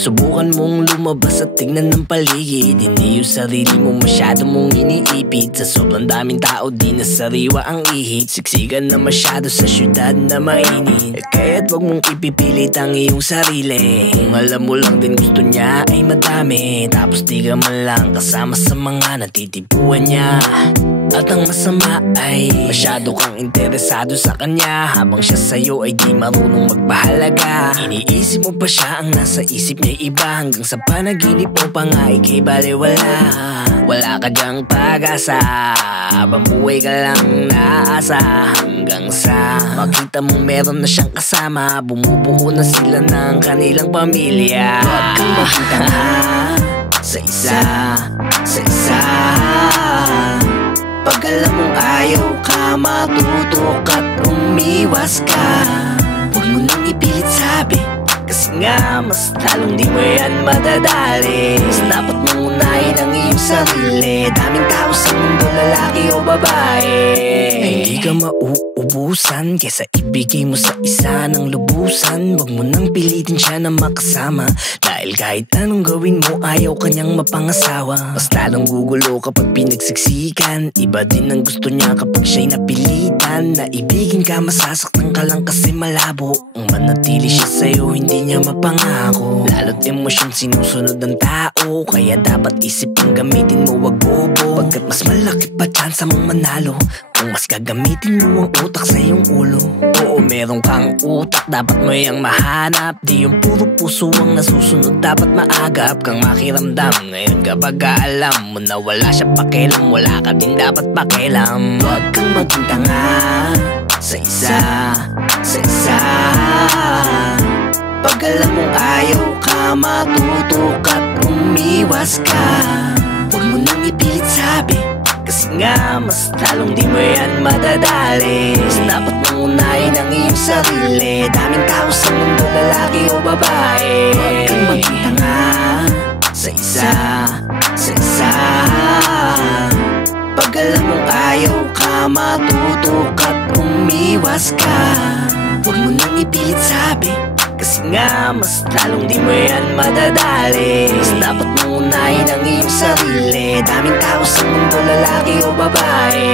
Subukan mong lumabas at tingnan ng paligid. Hindi yung sarili mo masyado mong iniipit. Sa sobrang daming tao di na sariwa ang ihip. Siksikan na masyado sa syudad na mainit. Kaya't wag mong ipipilit ang iyong sarili. Kung alam mo lang din gusto niya ay madami, tapos di ka man lang kasama sa mga natitipuan niya. At ang masama ay masyado kang interesado sa kanya, habang siya sa'yo ay di marunong magpahalaga. Iniisip mo pa siya, ang nasa isip niya iba, hanggang sa panaginip mo pa nga ika'y baliwala. Wala ka dyang pag-asa, habang buhay ka lang naasa, hanggang sa makita mong meron na siyang kasama. Bumubuo na sila ng kanilang pamilya. Huwag kang magtanga sa isa, sa isa. Pag alam mong ayaw ka, matutok at umiwas ka. Huwag mo nang ipilit sabi, kasi nga mas lalong di mo yan madadali. Mas dapat mong unahin ang iyong sarili. Daming tao sa mundo, lalaki o babae. Hindi ka mauubusan, kesa ibigay mo sa isa ng lubusan. Huwag mo nang pilitin siya na makasama, dahil kahit anong gawin mo, ayaw kanyang mapangasawa. Mas lalong gugulo kapag pinagsiksikan. Iba din ang gusto niya kapag siya'y napilitan. Naibigin ka, masasaktan ka lang kasi malabo ang manatili siya sa'yo, hindi niya mapangako. Lalo't emosyon sinusunod ng tao, kaya dapat isip ang gamitin mo, wag bobo. Pagkat mas malaki pa tsansa mong manalo kung mas gagamitin mo ang utak sa iyong ulo. Oo, meron kang utak, dapat mo yung mahanap. Di yung puro puso ang nasusunod, dapat maagap kang makiramdam. Ngayon kapag alam mo na wala siya pakialam, wala ka din dapat pakialam. Huwag kang maging tanga sa isa, sa isa. Pag alam mong ayaw ka, matutok at umiwas ka. Huwag mo nang ipilit sabi, kasi nga mas lalong di mo yan madadali. Mas dapat mong unahin ang iyong sarili. Daming tao sa mundo, lalaki o babae. Huwag kang maging tanga sa isa, sa isa. Pag alam mong ayaw ka, matutok at umiwas ka. Huwag mo nang ipilit sabi, kasi nga mas lalong di mo yan madadali. Mas dapat mong unahin ang iyong sarili. Daming tao sa mundo, lalaki o babae.